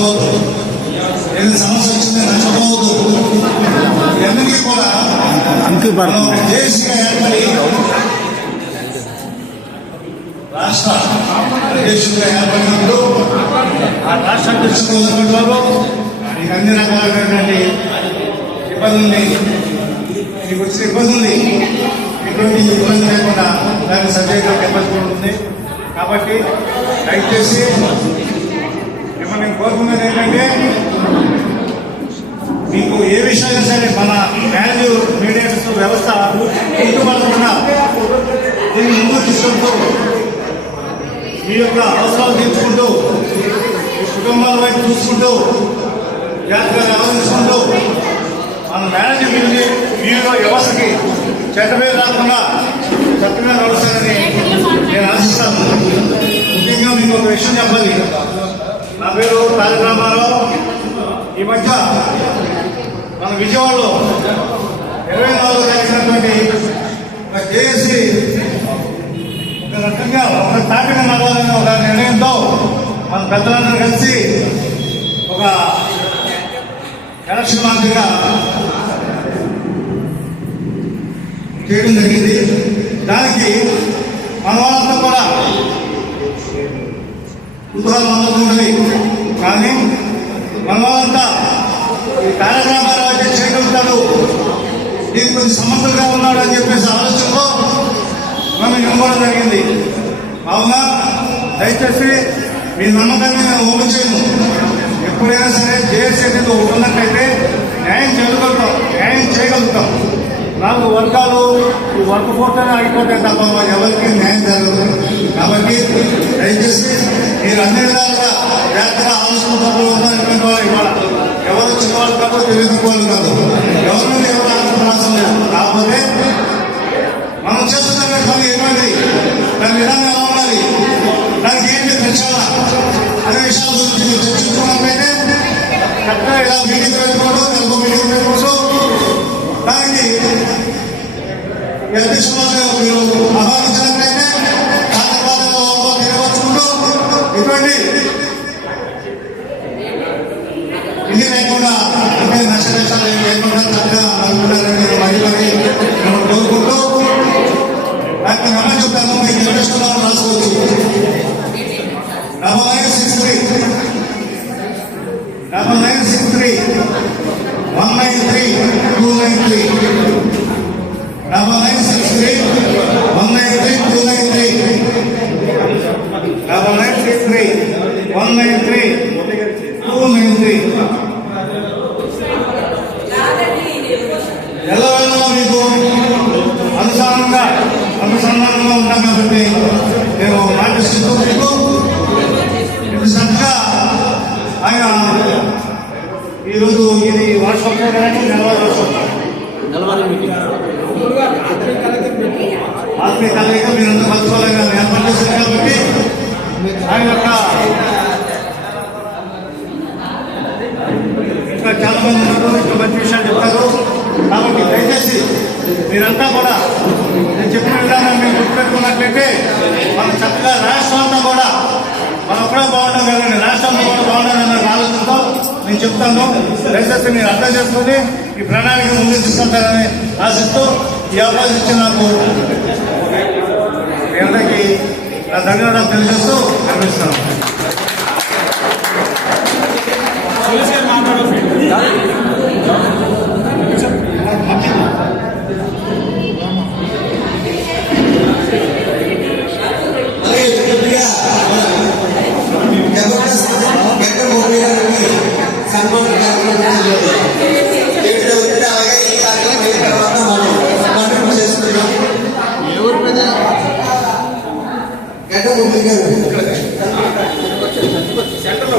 నష్టపోవద్దు, ఏదైనా సమస్య వచ్చింది నష్టపోవద్దు. ఇవన్నీ కూడా దేశీయ ఏర్పడి రాష్ట్ర అధ్యక్షుడిగా ఏర్పడినప్పుడు ఆ రాష్ట్ర అధ్యక్షుడు ఉన్నటువంటి వారు మీకు అన్ని రకాలైనటువంటి ఇబ్బందుల్ని, మీకు వచ్చిన ఇబ్బందుల్ని ఎటువంటి ఇబ్బంది లేకుండా దాన్ని సబ్జెక్టుగా కెపాసిటీ ఉంటుంది. కాబట్టి దయచేసి మిమ్మల్ని కోరుకున్నది ఏంటంటే, మీకు ఏ విషయాలు సరే మన వాల్యూ మీడియేటర్స్ వ్యవస్థ ఇంటిపడకుండా దీన్ని ముందుకు తీసుకుంటూ మీ యొక్క అవసరాలు తీర్చుకుంటూ కుటుంబాల వైపు చూసుకుంటూ జాగ్రత్తగా వ్యవహరించుకుంటూ మన మేనేజ్మెంట్ మీలో వ్యవస్థకి చెడ్డమే రాకుండా చట్టమే నడుస్తారని నేను ఆశిస్తాను. ముఖ్యంగా మీకు ఒక విషయం చెప్పాలి. నా పేరు తారక రామారావు. ఈ మధ్య మన విజయవాడలో 24 తారీఖునటువంటి ఒక జేఏసీ ఒక రకంగా ఒక తాపిన నడవాలని ఒక నిర్ణయంతో మన పెద్దలందరూ కలిసి ఒక ఎలక్షన్ మాదిరిగా చేయడం జరిగింది. దానికి మన వాళ్ళంతా కూడా కుతూహలం అందుతుంది. కానీ మన వాళ్ళంతా ఈ కార్యక్రమాలు అయితే చేయగలుగుతాడు, దీనికి కొంచెం సమర్థంగా ఉన్నాడు అని చెప్పేసి ఆలోచనలో మనం ఇవ్వడం జరిగింది. అవునా, దయచేసి మీ నమ్మకాన్ని నేను ఓపె చేయను. ఎప్పుడైనా సరే జేఏసీ అనేది ఉన్నట్లయితే న్యాయం చేయగలుగుతాం. 4 వర్గాలు ఈ వర్క్ పోతేనే అయిపోతాయి తప్ప ఎవరికి న్యాయం జరగదు. కాబట్టి దయచేసి మీరు అన్ని విధాలుగా జాగ్రత్తగా ఆలోచనలు ఉన్నటువంటి వాళ్ళు ఇవాళ ఎవరు చిన్నవాళ్ళు కాదు, తెలియని కాదు, ఎవరి మీద ఎవరు ఆలోచన లేదు. కాకపోతే మనం చేస్తున్నటువంటి పని ఏమండి, దాని విధానం ఎలా ఉండాలి, దానికి ఏంటి పెంచాలా అనే విషయాల గురించి మీరు చర్చించుకున్నట్లయితే చక్కగా ఇలా మీటింగ్ పెట్టుకోవడం, నెలకు మీటింగ్ పెట్టుకోవడం, దానికి అధ్యక్షులుగా మీరు ఆహ్వానించినట్లయితే కార్యక్రమాలలో నిర్వహించుకుంటూ ఇటువంటి ఇది లేకుండా అంటే నష్టనష్టాలు లేకుండా చక్కగా అనుకుంటారని మనం కోరుకుంటూ దానికి మనం చెప్తాను. మీకు నిర్దేశంలో రాసుకోవచ్చు. 9963 193 293 9963 193 293 ఎల్లవేళ మీకు అనుసంధానంగా ఉంటాం. కాబట్టి నేను మాటిస్తూ మీకు చక్కగా ఆయన ఈరోజు ఇది వాట్సాప్ ఆత్మీయ కలయిక మీరంతా పంచుకోవాలని ఏర్పాటు చేశారు. కాబట్టి ఆయన యొక్క ఇంకా చాలా మంది ఉన్నారు, ఇంకా మంచి విషయాలు చెప్తారు. కాబట్టి దయచేసి మీరంతా కూడా నేను చెప్పిన విధానం మీరు గుర్తుపెట్టుకున్నట్లయితే మన చక్కగా రాష్ట్రం అంతా కూడా మనం కూడా బాగుంటాం కదండి, రాష్ట్రంలో కూడా బాగుండాలన్న ఆలోచనతో నేను చెప్తాను. దయచేసి మీరు అర్థం చేసుకుని ఈ ప్రణాళిక ముందుకు తీసుకుంటారని ఆశిస్తూ ఈ అవకాశం ఇచ్చి నాకు అందరికీ నా ధన్యవాదాలు తెలియజేస్తూ నిర్వహిస్తాను. సెంటర్లో